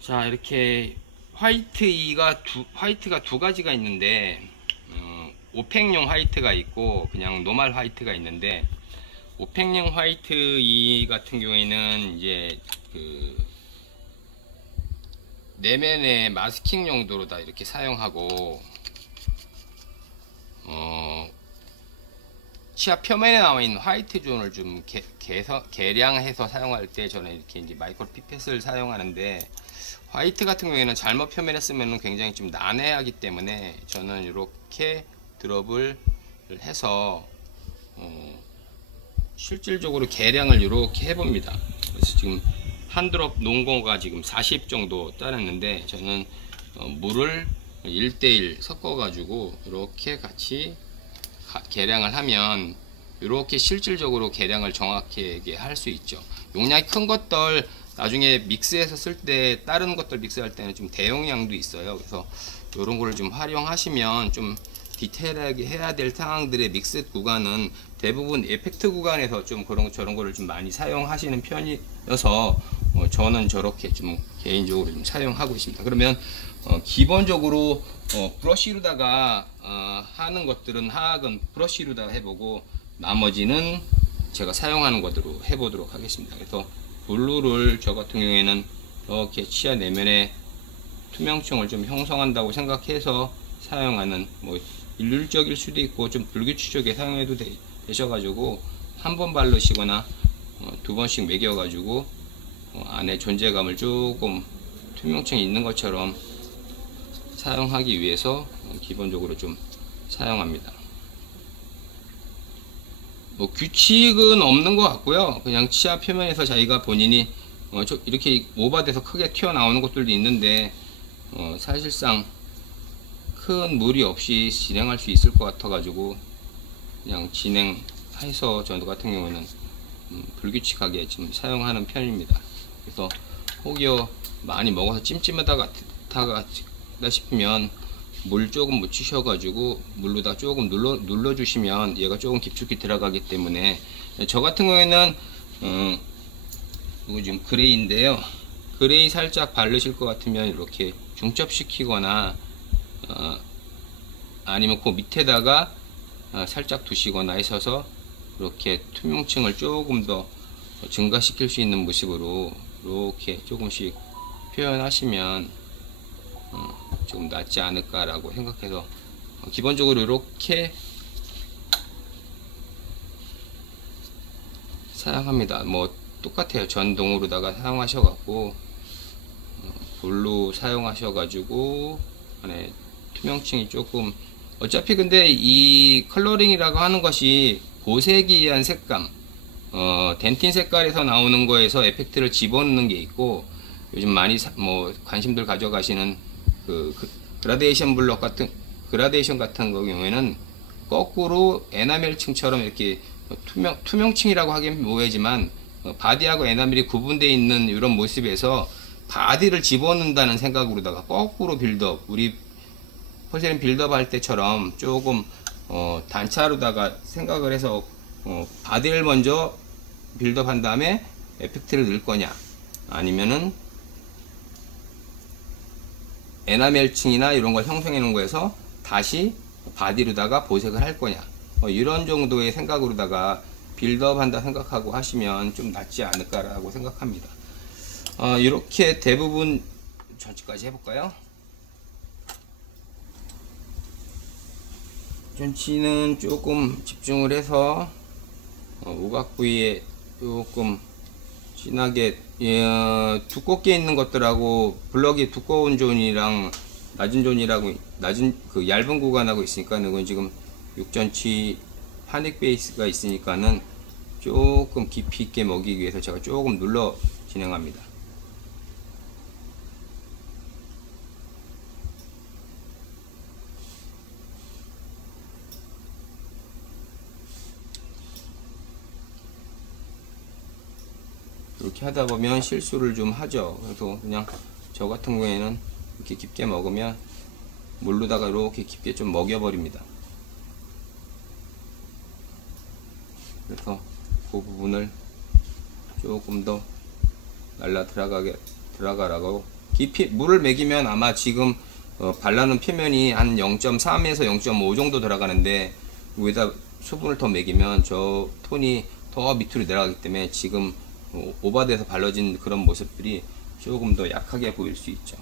자, 이렇게 화이트가 두 가지가 있는데, 오펙용 화이트가 있고 그냥 노멀 화이트가 있는데, 오펙용 화이트 이 같은 경우에는 이제 그 내면의 마스킹 용도로 다 이렇게 사용하고, 치아 표면에 나와 있는 화이트 존을 좀 계량해서 사용할 때 저는 이렇게 이제 마이크로 피펫을 사용하는데, 화이트 같은 경우에는 잘못 표면에 쓰면 굉장히 좀 난해하기 때문에 저는 이렇게 드롭을 해서 실질적으로 계량을 이렇게 해봅니다. 그래서 지금 한 드롭 농고가 지금 40 정도 따랐는데, 저는 물을 1:1 섞어 가지고 이렇게 같이 계량을 하면 이렇게 실질적으로 계량을 정확하게 할 수 있죠. 용량이 큰 것들 나중에 믹스해서 쓸 때, 다른 것들 믹스할 때는 좀 대용량도 있어요. 그래서 이런 거를 좀 활용하시면 좀 디테일하게 해야 될 상황들의 믹스 구간은 대부분 에펙트 구간에서 좀 저런 거를 좀 많이 사용하시는 편이어서 저는 저렇게 좀 개인적으로 좀 사용하고 있습니다. 그러면 기본적으로 브러쉬로다가 하는 것들은 하악은 브러쉬로다가 해보고, 나머지는 제가 사용하는 것으로 해보도록 하겠습니다. 그래서 블루를 저 같은 경우에는 이렇게 치아 내면에 투명층을 좀 형성한다고 생각해서 사용하는, 뭐 일률적일 수도 있고 좀 불규칙하게 사용해도 되셔가지고 한 번 바르시거나 두 번씩 매겨가지고 안에 존재감을 조금 투명층이 있는 것처럼 사용하기 위해서 기본적으로 좀 사용합니다. 뭐 규칙은 없는 것 같고요. 그냥 치아 표면에서 자기가 본인이 이렇게 오버돼서 크게 튀어나오는 것들도 있는데, 사실상 큰 무리 없이 진행할 수 있을 것 같아 가지고 그냥 진행해서 저 같은 경우에는 불규칙하게 지금 사용하는 편입니다. 그래서 혹여 많이 먹어서 찜찜하다 싶으면 물 조금 묻히셔 가지고 물로다 조금 눌러 주시면 얘가 조금 깊숙이 들어가기 때문에, 저 같은 경우에는 이거 지금 그레이인데요. 그레이 살짝 바르실 것 같으면 이렇게 중첩시키거나 아니면 그 밑에다가 살짝 두시거나 하셔서 이렇게 투명층을 조금 더 증가시킬 수 있는 모습으로 이렇게 조금씩 표현하시면 조금 낫지 않을까라고 생각해서 기본적으로 이렇게 사용합니다. 뭐 똑같아요. 전동으로다가 사용하셔갖고 볼로 사용하셔가지고 안에 투명층이 조금, 어차피 근데 이 컬러링이라고 하는 것이 보색이 위한 색감, 덴틴 색깔에서 나오는 거에서 에펙트를 집어넣는 게 있고, 요즘 많이 뭐 관심들 가져가시는 그라데이션 블럭 같은, 그라데이션 같은 경우에는 거꾸로 에나멜층처럼 이렇게 투명층이라고 하긴 뭐하지만 바디하고 에나멜이 구분되어 있는 이런 모습에서 바디를 집어넣는다는 생각으로다가 거꾸로 빌드업, 우리 포세린 빌드업 할 때처럼 조금 단차로다가 생각을 해서 바디를 먼저 빌드업 한 다음에 에펙트를 넣을 거냐, 아니면은 에나멜층이나 이런 걸 형성해 놓은 거에서 다시 바디로다가 보색을 할 거냐, 이런 정도의 생각으로다가 빌드업 한다 생각하고 하시면 좀 낫지 않을까라고 생각합니다. 이렇게 대부분 전치까지 해볼까요? 전치는 조금 집중을 해서 우각 부위에 조금 진하게, 두껍게 있는 것들하고 블럭이 두꺼운 존이랑 낮은 존이라고, 낮은 그 얇은 구간하고 있으니까, 이건 지금 6전치 파닉 베이스가 있으니까는 조금 깊이 있게 먹이기 위해서 제가 조금 눌러 진행합니다. 이렇게 하다 보면 실수를 좀 하죠. 그래서 그냥 저 같은 경우에는 이렇게 깊게 먹으면 물로다가 이렇게 깊게 좀 먹여버립니다. 그래서 그 부분을 조금 더 날라 들어가라고 깊이 물을 먹이면 아마 지금 발라놓은 표면이 한 0.3에서 0.5 정도 들어가는데 위에다 수분을 더 먹이면 저 톤이 더 밑으로 내려가기 때문에 지금 오버돼서 발라진 그런 모습들이 조금 더 약하게 보일 수 있죠.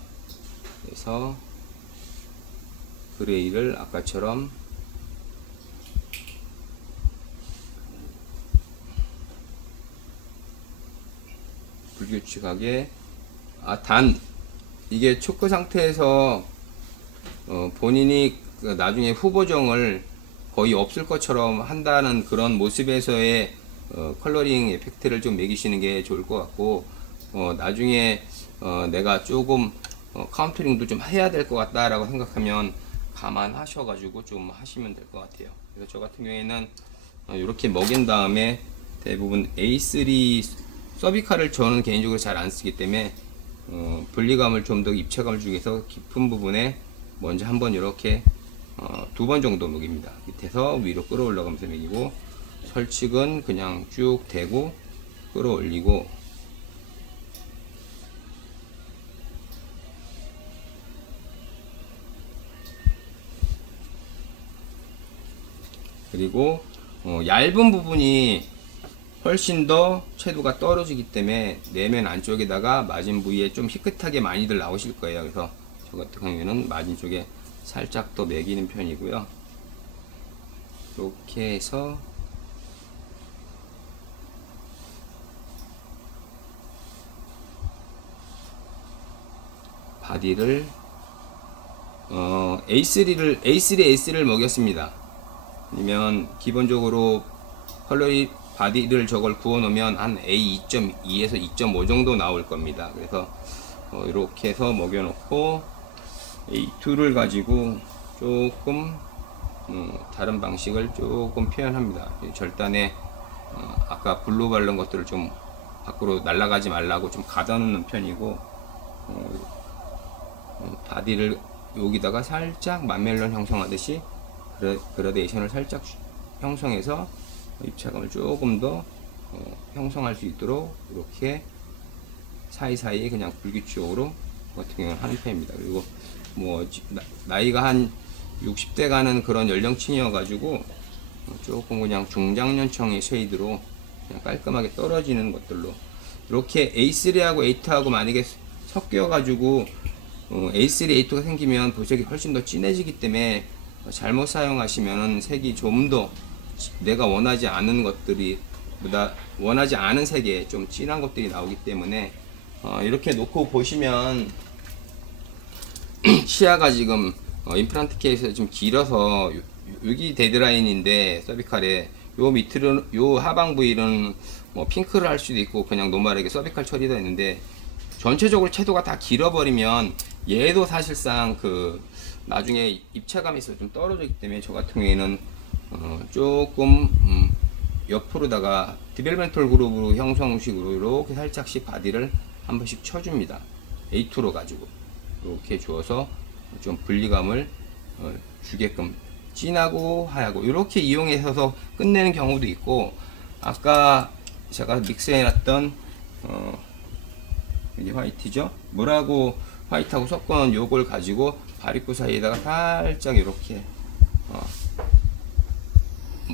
그래서 그레이를 아까처럼 불규칙하게 단 이게 초크 상태에서 본인이 나중에 후보정을 거의 없을 것처럼 한다는 그런 모습에서의 컬러링 에펙트를 좀 매기시는 게 좋을 것 같고, 나중에 내가 조금 카운터링도 좀 해야 될 것 같다 라고 생각하면 감안하셔 가지고 좀 하시면 될 것 같아요. 그래서 저 같은 경우에는 이렇게 먹인 다음에 대부분 A3 서비칼을 저는 개인적으로 잘 안 쓰기 때문에 분리감을 좀 더 입체감을 주기 위해서 깊은 부분에 먼저 한번 이렇게 2번 정도 먹입니다. 밑에서 위로 끌어올라가면서 먹이고, 설칙은 그냥 쭉 대고 끌어올리고, 그리고 얇은 부분이 훨씬 더 채도가 떨어지기 때문에 내면 안쪽에다가 마진 부위에 좀 희끗하게 많이들 나오실 거예요. 그래서 저 같은 경우에는 마진 쪽에 살짝 더 매기는 편이고요. 이렇게 해서 바디를 A3를 A3를 먹였습니다. 아니면 기본적으로 컬러리 바디를 저걸 구워 놓으면 한 A2.2에서 2.5 정도 나올 겁니다. 그래서 이렇게 해서 먹여 놓고 A2를 가지고 조금 다른 방식을 조금 표현합니다. 절단에 아까 블루 바른 것들을 좀 밖으로 날아가지 말라고 좀 가다 놓는 편이고, 바디를 여기다가 살짝 마멜론 형성하듯이 그라데이션을 살짝 형성해서 입체감을 조금 더 형성할 수 있도록 이렇게 사이사이에 그냥 불규칙적으로 같은 경우는 하는 편입니다. 그리고 뭐 나이가 한 60대 가는 그런 연령층이어 가지고 조금 그냥 중장년층의 쉐이드로 그냥 깔끔하게 떨어지는 것들로 이렇게 A3하고 A2하고 만약에 섞여 가지고 A3, A2가 생기면 도색이 훨씬 더 진해지기 때문에 잘못 사용하시면 색이 좀 더 내가 원하지 않은 것들이 보다 원하지 않은 색에 좀 진한 것들이 나오기 때문에 이렇게 놓고 보시면 시야가 지금 임플란트 케이스가 좀 길어서 여기 데드라인인데 서비칼에 요 밑으로 요 하방 부위는 뭐 핑크를 할 수도 있고 그냥 노멀하게 서비칼 처리되어 있는데, 전체적으로 채도가 다 길어버리면 얘도 사실상 나중에 입체감이 있어 좀 떨어지기 때문에 저 같은 경우에는 조금 옆으로다가 디벨멘톨 그룹으로 형성식으로 이렇게 살짝씩 바디를 한 번씩 쳐줍니다. A2로 가지고 이렇게 주어서 좀 분리감을 주게끔 진하고 하얗고 이렇게 이용해서 끝내는 경우도 있고, 아까 제가 믹스해 놨던 이게 화이트죠? 물하고 화이트하고 섞어놓은 요걸 가지고 바리코 사이에다가 살짝 이렇게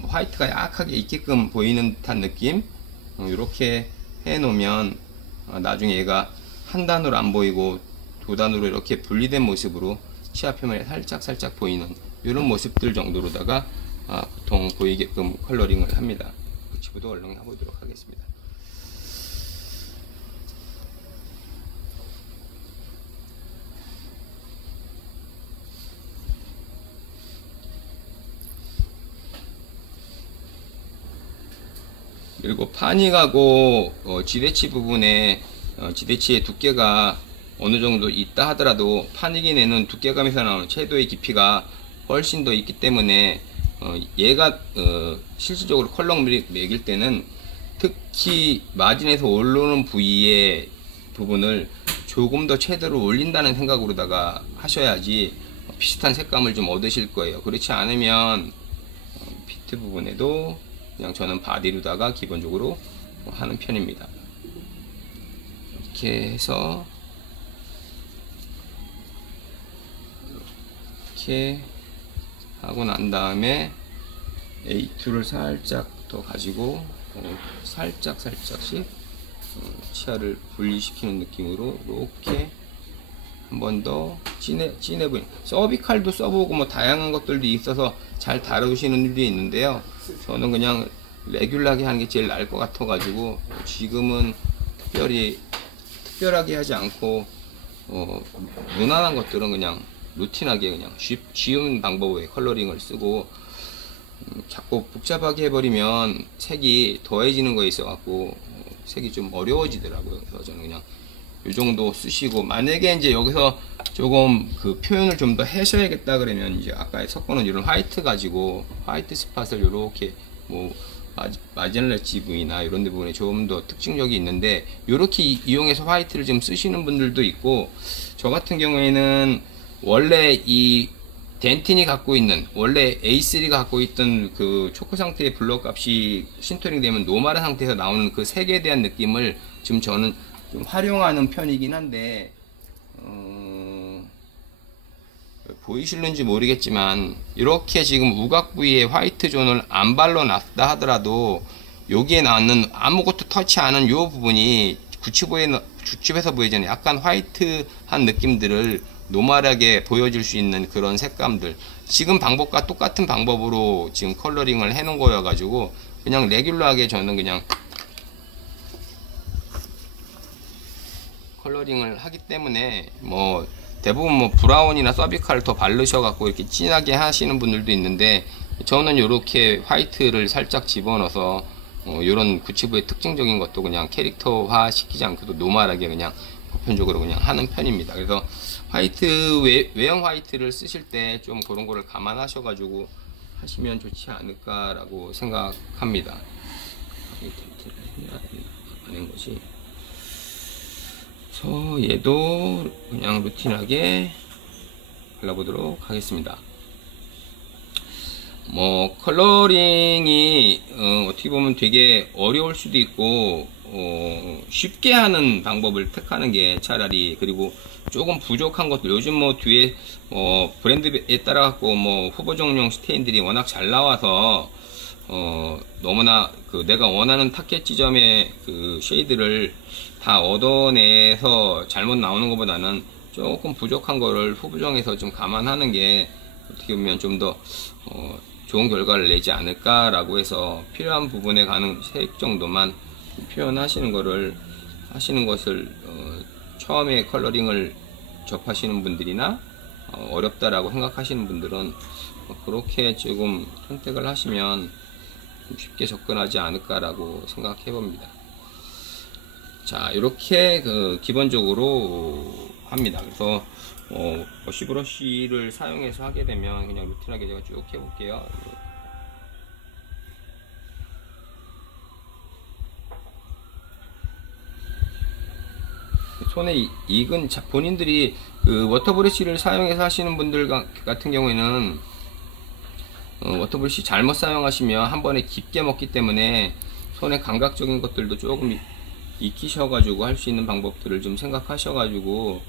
화이트가 약하게 있게끔 보이는 듯한 느낌, 이렇게 해 놓으면 나중에 얘가 한 단으로 안 보이고 두 단으로 이렇게 분리된 모습으로 치아 표면에 살짝 보이는 이런 모습들 정도로다가 보통 보이게끔 컬러링을 합니다. 지부도 얼른 해보도록 하겠습니다. 그리고 파닉하고 지대치 부분에 지대치의 두께가 어느 정도 있다 하더라도 파닉이 내는 두께감에서 나오는 채도의 깊이가 훨씬 더 있기 때문에 얘가 실질적으로 컬러 매길 때는 특히 마진에서 올라오는 부위의 부분을 조금 더 채도를 올린다는 생각으로다가 하셔야지 비슷한 색감을 좀 얻으실 거예요. 그렇지 않으면 피트 부분에도 그냥 저는 바디로다가 기본적으로 하는 편입니다. 이렇게 해서 이렇게 하고 난 다음에 A2를 살짝 더 가지고 살짝씩 치아를 분리시키는 느낌으로 이렇게 한 번 더 진해 보이는 서비칼도 써보고 뭐 다양한 것들도 있어서 잘 다루시는 분들이 있는데요. 저는 그냥 레귤라게 하는 게 제일 나을 것 같아 가지고 지금은 특별하게 하지 않고 무난한 것들은 그냥 루틴하게 그냥 쉬운 방법의 컬러링을 쓰고 자꾸 복잡하게 해버리면 색이 더해지는 거에 있어 갖고 색이 좀 어려워지더라고요. 그래서 저는 그냥 이 정도 쓰시고, 만약에 이제 여기서 조금 그 표현을 좀 더 하셔야겠다 그러면 이제 아까 섞어놓은 이런 화이트 가지고 화이트 스팟을 이렇게 뭐 마젤라 지브이나 이런 데 부분에 좀 더 특징력이 있는데 이렇게 이용해서 화이트를 좀 쓰시는 분들도 있고, 저 같은 경우에는 원래 이 덴틴이 갖고 있는, 원래 A3가 갖고 있던 그 초크 상태의 블럭 값이 신터링 되면 노멀한 상태에서 나오는 그 색에 대한 느낌을 지금 저는 좀 활용하는 편이긴 한데, 보이실는지 모르겠지만 이렇게 지금 우각 부위에 화이트 존을 안 발라놨다 하더라도 여기에 나오는 아무것도 터치 않은 이 부분이 주칩에서 보이잖아요. 약간 화이트한 느낌들을 노멀하게 보여줄 수 있는 그런 색감들, 지금 방법과 똑같은 방법으로 지금 컬러링을 해 놓은 거여 가지고 그냥 레귤러하게 저는 그냥 컬러링을 하기 때문에, 뭐 대부분 뭐 브라운이나 서비칼 더 바르셔 갖고 이렇게 진하게 하시는 분들도 있는데, 저는 이렇게 화이트를 살짝 집어넣어서 이런 구치부의 특징적인 것도 그냥 캐릭터화 시키지 않고도 노멀하게 그냥 보편적으로 그냥 하는 편입니다. 그래서 화이트, 외형 화이트를 쓰실 때 좀 그런 거를 감안하셔 가지고 하시면 좋지 않을까라고 생각합니다. 하는 것이. 그래서 얘도 그냥 루틴하게 발라보도록 하겠습니다. 뭐 컬러링이 어떻게 보면 되게 어려울 수도 있고 쉽게 하는 방법을 택하는 게 차라리, 그리고 조금 부족한 것들, 요즘 뭐 뒤에 브랜드에 따라 갖고 뭐 후보종용 스테인들이 워낙 잘 나와서 너무나 그 내가 원하는 타켓 지점의 그 쉐이드를 다 얻어내서 잘못 나오는 것보다는 조금 부족한 거를 후보정에서 좀 감안하는 게 어떻게 보면 좀 더 좋은 결과를 내지 않을까라고 해서 필요한 부분에 가는 색 정도만 표현하시는 것을 처음에 컬러링을 접하시는 분들이나 어렵다라고 생각하시는 분들은 그렇게 조금 선택을 하시면 좀 쉽게 접근하지 않을까라고 생각해 봅니다. 자, 이렇게 기본적으로 합니다. 그래서 워시 브러쉬를 사용해서 하게 되면 그냥 루틴하게 제가 쭉 해볼게요. 손에 익은, 본인들이 그 워터브러쉬를 사용해서 하시는 분들 같은 경우에는 워터브러쉬 잘못 사용하시면 한 번에 깊게 먹기 때문에 손의 감각적인 것들도 조금 익히셔가지고 할 수 있는 방법들을 좀 생각하셔가지고,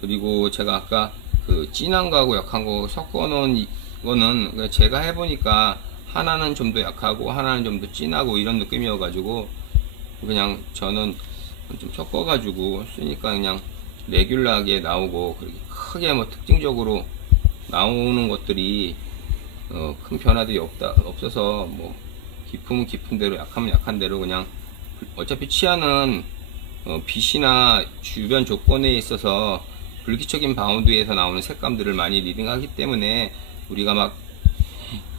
그리고 제가 아까 그 진한 거하고 약한 거 섞어 놓은 거는 제가 해보니까 하나는 좀 더 약하고 하나는 좀 더 진하고 이런 느낌이어가지고 그냥 저는 좀 섞어가지고 쓰니까 그냥 레귤러하게 나오고, 그렇게 크게 뭐 특징적으로 나오는 것들이 큰 변화들이 없어서 뭐 깊으면 깊은 대로 약하면 약한 대로 그냥, 어차피 치아는 빛이나 주변 조건에 있어서 불규칙적인 바운드에서 나오는 색감들을 많이 리딩하기 때문에 우리가 막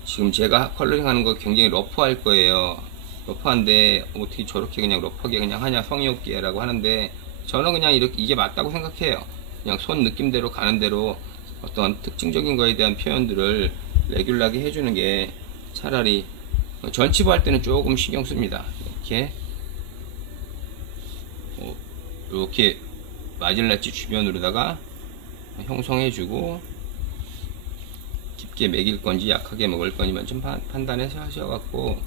지금 제가 컬러링 하는 거 굉장히 러프할 거예요. 러프한데 어떻게 저렇게 그냥 러프하게 그냥 하냐, 성의 없게 라고 하는데, 저는 그냥 이게 맞다고 생각해요. 그냥 손 느낌대로 가는 대로 어떤 특징적인 거에 대한 표현들을 레귤라게 해주는 게 차라리, 전치부 할 때는 조금 신경 씁니다. 이렇게 마젤라치 주변으로다가 형성해주고, 깊게 먹일 건지 약하게 먹을 건지만 좀 판단해서 하셔갖고,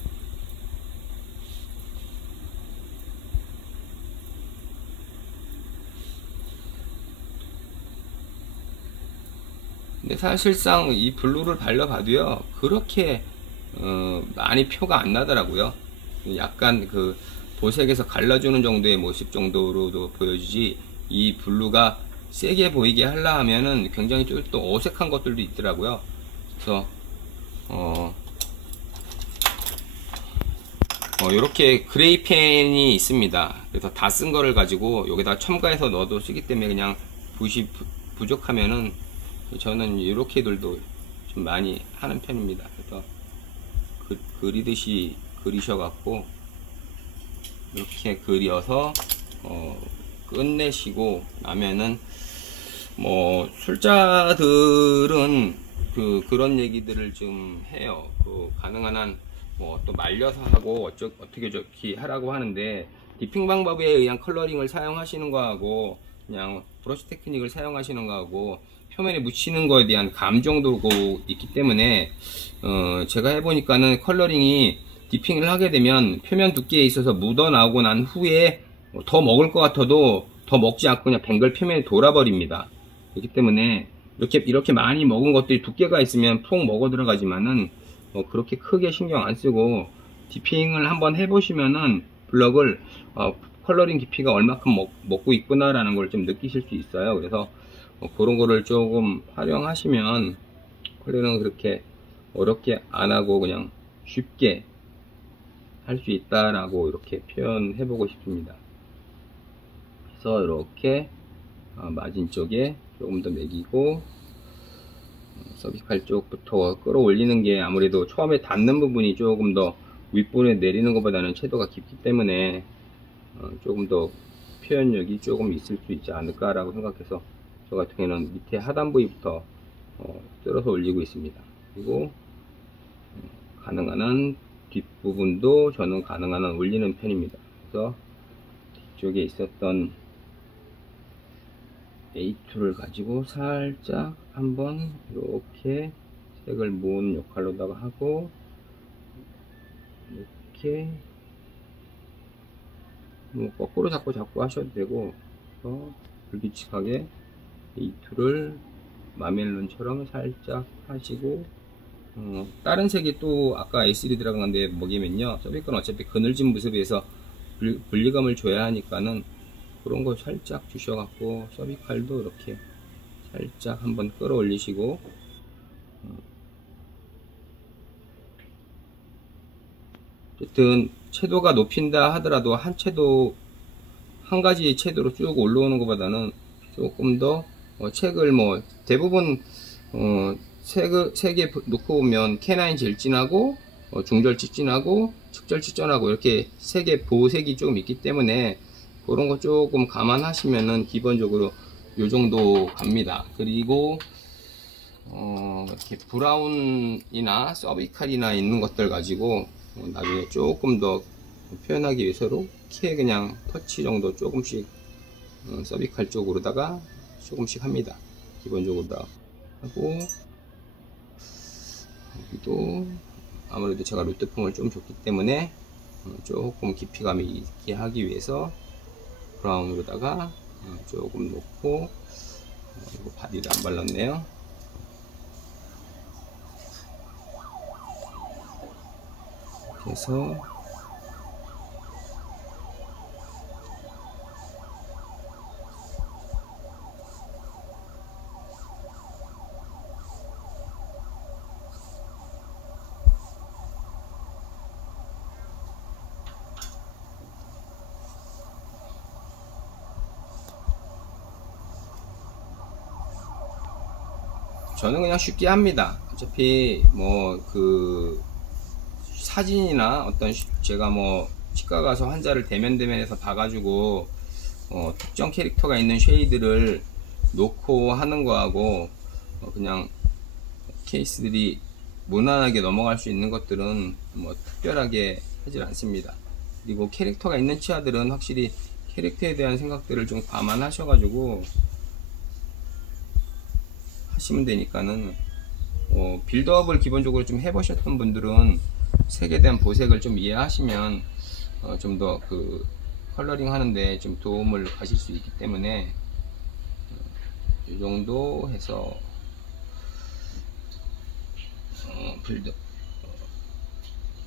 근데 사실상 이 블루를 발라봐도요 그렇게 많이 표가 안 나더라고요. 약간 그 보색에서 갈라주는 정도의 모습 정도로도 보여주지, 이 블루가 세게 보이게 하려 하면은 굉장히 좀 또 어색한 것들도 있더라고요. 그래서 이렇게 그레이 펜이 있습니다. 그래서 다 쓴 거를 가지고 여기다 첨가해서 넣어도 쓰기 때문에 그냥 붓이 부족하면은 저는 이렇게들도 좀 많이 하는 편입니다. 그래서 그리듯이 그리셔갖고 이렇게 그려서 끝내시고 나면은 뭐 술자들은 그런 얘기들을 좀 해요. 가능한 한 뭐 또 말려서 하고 어떻게 저렇게 하라고 하는데, 디핑 방법에 의한 컬러링을 사용하시는 거하고 그냥 브러쉬 테크닉을 사용하시는 거하고 표면에 묻히는 거에 대한 감정도 있기 때문에 제가 해보니까는 컬러링이 디핑을 하게 되면 표면 두께에 있어서 묻어 나오고 난 후에 더 먹을 것 같아도 더 먹지 않고 그냥 뱅글 표면에 돌아버립니다. 그렇기 때문에 이렇게 많이 먹은 것들이 두께가 있으면 푹 먹어 들어가지만은 그렇게 크게 신경 안 쓰고 디핑을 한번 해보시면은 블럭을 컬러링 깊이가 얼마큼 먹고 있구나 라는 걸 좀 느끼실 수 있어요. 그래서 그런 거를 조금 활용하시면 컬러링은 그렇게 어렵게 안 하고 그냥 쉽게 할 수 있다라고 이렇게 표현해 보고 싶습니다. 그래서 이렇게 마진 쪽에 조금 더 매기고 서비스칼 쪽부터 끌어올리는 게 아무래도 처음에 닿는 부분이 조금 더 윗부분에 내리는 것보다는 채도가 깊기 때문에 조금 더 표현력이 조금 있을 수 있지 않을까라고 생각해서 저 같은 경우는 밑에 하단 부위부터 뜯어서 올리고 있습니다. 그리고 가능한 한 뒷부분도 저는 가능한 한 올리는 편입니다. 그래서 뒤쪽에 있었던 A2를 가지고 살짝 한번 이렇게 색을 모은 역할로다가 하고 이렇게 뭐 거꾸로 잡고 하셔도 되고, 그래서 불규칙하게 A2를 마멜론처럼 살짝 하시고 다른 색이 또 아까 A3 들어간 데 먹이면요 서비스건 어차피 그늘진 모습에서 분리감을 줘야 하니까는 그런 거 살짝 주셔갖고 서비스칼도 이렇게 살짝 한번 끌어올리시고 어쨌든 채도가 높인다 하더라도 한 가지 채도로 쭉 올라오는 것보다는 조금 더 색을 뭐 대부분 색에 놓고 보면 K9 제일 진하고 중절치 진하고 측절치 진하고 이렇게 색의 보색이 조금 있기 때문에 그런 거 조금 감안하시면은 기본적으로 요 정도 갑니다. 그리고 이렇게 브라운이나 서비칼이나 있는 것들 가지고 나중에 조금 더 표현하기 위해서로 이렇게 그냥 터치 정도 조금씩 서비칼 쪽으로다가 조금씩 합니다. 기본적으로 다 하고, 여기도 아무래도 제가 루트폼을 좀 줬기 때문에 조금 깊이감이 있게 하기 위해서 브라운으로다가 조금 놓고, 이거 바디도 안 발랐네요. 그래서 저는 그냥 쉽게 합니다. 어차피 뭐 사진이나 제가 뭐 치과 가서 환자를 대면대면해서 봐가지고 특정 캐릭터가 있는 쉐이드를 놓고 하는 거하고 그냥 케이스들이 무난하게 넘어갈 수 있는 것들은 뭐 특별하게 하질 않습니다. 그리고 캐릭터가 있는 치아들은 확실히 캐릭터에 대한 생각들을 좀 감안하셔가지고 하시면 되니까는 빌드업을 기본적으로 좀 해보셨던 분들은 색에 대한 보색을 좀 이해하시면 좀 더 컬러링 하는데 좀 도움을 가실 수 있기 때문에 이 정도 해서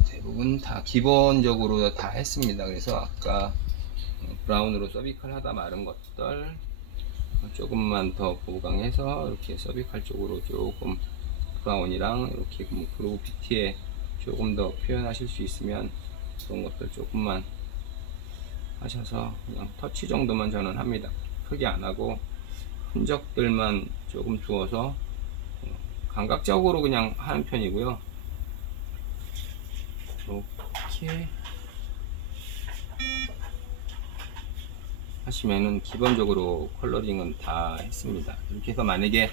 대부분 다 기본적으로 다 했습니다. 그래서 아까 브라운으로 서비칼 하다 마른 것들 조금만 더 보강해서 이렇게 서비칼 쪽으로 조금 브라운이랑 이렇게 그리고 뷰티에 조금 더 표현하실 수 있으면 그런 것들 조금만 하셔서 그냥 터치 정도만 저는 합니다. 크게 안 하고 흔적들만 조금 주어서 감각적으로 그냥 하는 편이고요. 이렇게 하시면은 기본적으로 컬러링은 다 했습니다. 이렇게 해서 만약에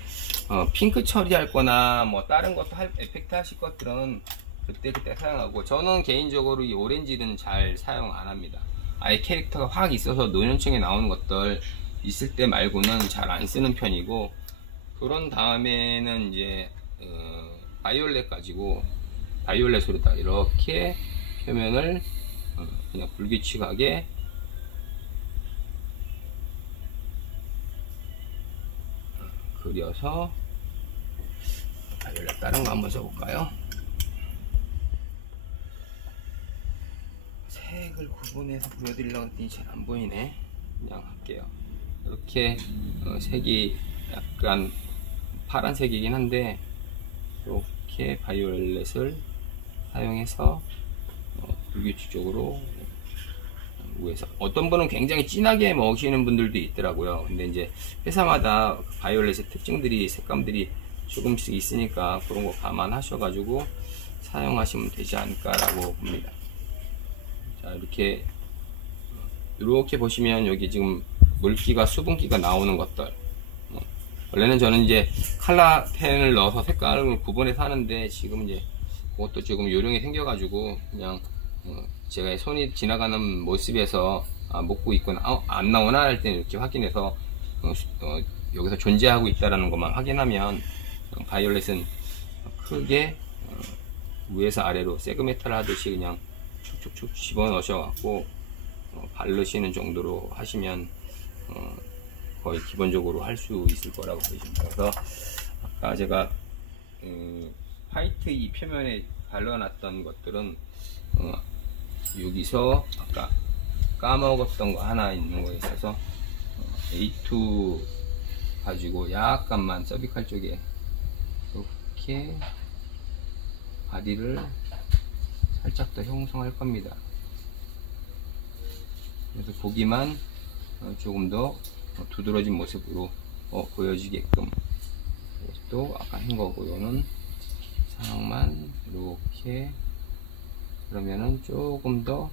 핑크 처리할 거나 뭐 다른 것도 에펙트 하실 것들은 그때 사용하고, 저는 개인적으로 이 오렌지는 잘 사용 안 합니다. 아예 캐릭터가 확 있어서 노년층에 나오는 것들 있을 때 말고는 잘 안 쓰는 편이고, 그런 다음에는 이제 바이올렛 가지고 바이올렛으로다 이렇게 표면을 그냥 불규칙하게 그려서, 바이올렛 다른 거 한번 써볼까요? 색을 구분해서 보여드리려고 했더니 잘 안 보이네. 그냥 할게요. 이렇게 색이 약간 파란색이긴 한데 이렇게 바이올렛을 사용해서 불규칙적으로 위에서, 어떤 분은 굉장히 진하게 먹으시는 분들도 있더라고요. 근데 이제 회사마다 바이올렛의 특징들이, 색감들이 조금씩 있으니까 그런 거 감안하셔가지고 사용하시면 되지 않을까라고 봅니다. 자, 이렇게 보시면 여기 지금 물기가, 수분기가 나오는 것들, 원래는 저는 이제 칼라 펜을 넣어서 색깔을 구분해서 하는데, 지금 이제 그것도 조금 요령이 생겨가지고 그냥 제가 손이 지나가는 모습에서 먹고 있거나 안 나오나 할 때는 이렇게 확인해서 여기서 존재하고 있다라는 것만 확인하면, 바이올렛은 크게 위에서 아래로 세그메탈 하듯이 그냥 축축축 집어넣으셔 갖고 바르시는 정도로 하시면 거의 기본적으로 할 수 있을 거라고 보시면 돼요. 그래서 아까 제가 화이트 이 표면에 발라놨던 것들은 여기서 아까 까먹었던 거 하나 있는 거에 있어서 A2 가지고 약간만 서비칼 쪽에 이렇게 바디를 살짝 더 형성할 겁니다. 그래서 보기만 조금 더 두드러진 모습으로 보여지게끔, 이것도 아까 한 거고, 요는 상황만 이렇게, 그러면은 조금 더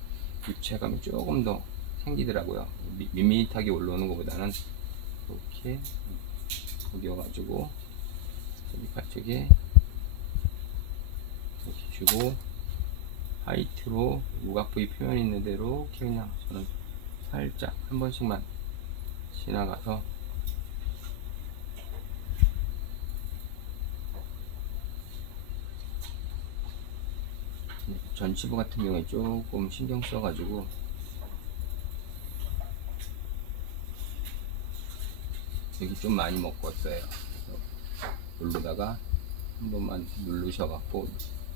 입체감이 조금 더 생기더라고요. 밋밋하게 올라오는 것보다는 이렇게 녹여가지고 서비칼 쪽에 이렇게 주고, 화이트로 우각 부위 표현 있는 대로 이렇게 그냥 저는 살짝 한 번씩만 지나가서 전치부 같은 경우에 조금 신경 써가지고 여기 좀 많이 먹었어요. 누르다가 한 번만 누르셔갖고,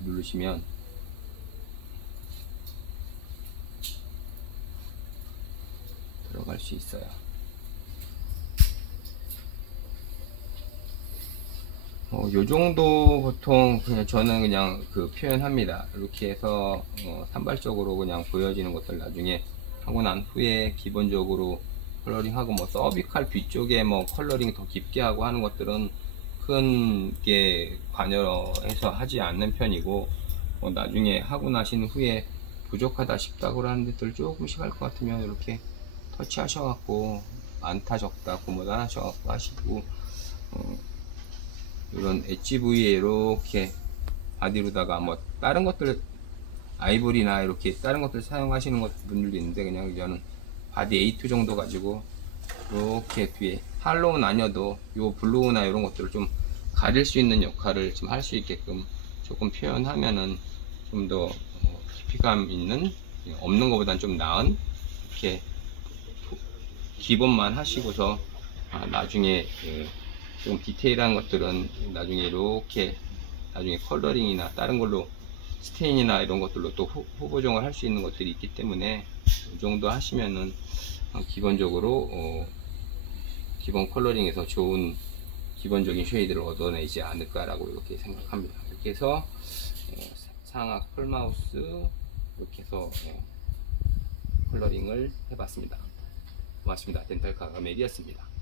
누르시면 들어갈 수 있어요. 요 정도 보통 그냥 저는 그냥 표현합니다. 이렇게 해서 산발적으로 그냥 보여지는 것들 나중에 하고 난 후에 기본적으로 컬러링하고, 뭐 서비칼 뒤쪽에 뭐 컬러링 더 깊게 하고 하는 것들은 큰 게 관여해서 하지 않는 편이고, 나중에 하고 나신 후에 부족하다 싶다고 하는 데들 조금씩 할 것 같으면 이렇게 터치 하셔갖고 많다 적다 구분 하셔갖고 하시고, 이런 엣지 부위에 이렇게 바디로다가 뭐 다른 것들 아이보리나 이렇게 다른 것들 사용하시는 분들도 있는데, 그냥 저는 바디 A2 정도 가지고 이렇게 뒤에 할로우는 아니어도 요 블루나 이런 것들을 좀 가릴 수 있는 역할을 좀 할 수 있게끔 조금 표현하면은 좀 더 깊이감 있는, 없는 것보다는 좀 나은, 이렇게 기본만 하시고서 나중에 좀 디테일한 것들은 나중에 이렇게 나중에 컬러링이나 다른 걸로 스테인이나 이런 것들로 또 후보정을 할 수 있는 것들이 있기 때문에 이 정도 하시면은 기본적으로 기본 컬러링에서 좋은 기본적인 쉐이드를 얻어내지 않을까라고 이렇게 생각합니다. 이렇게 해서 상악 풀마우스 이렇게 해서 컬러링을 해봤습니다. 고맙습니다. 덴탈카 가멜이었습니다.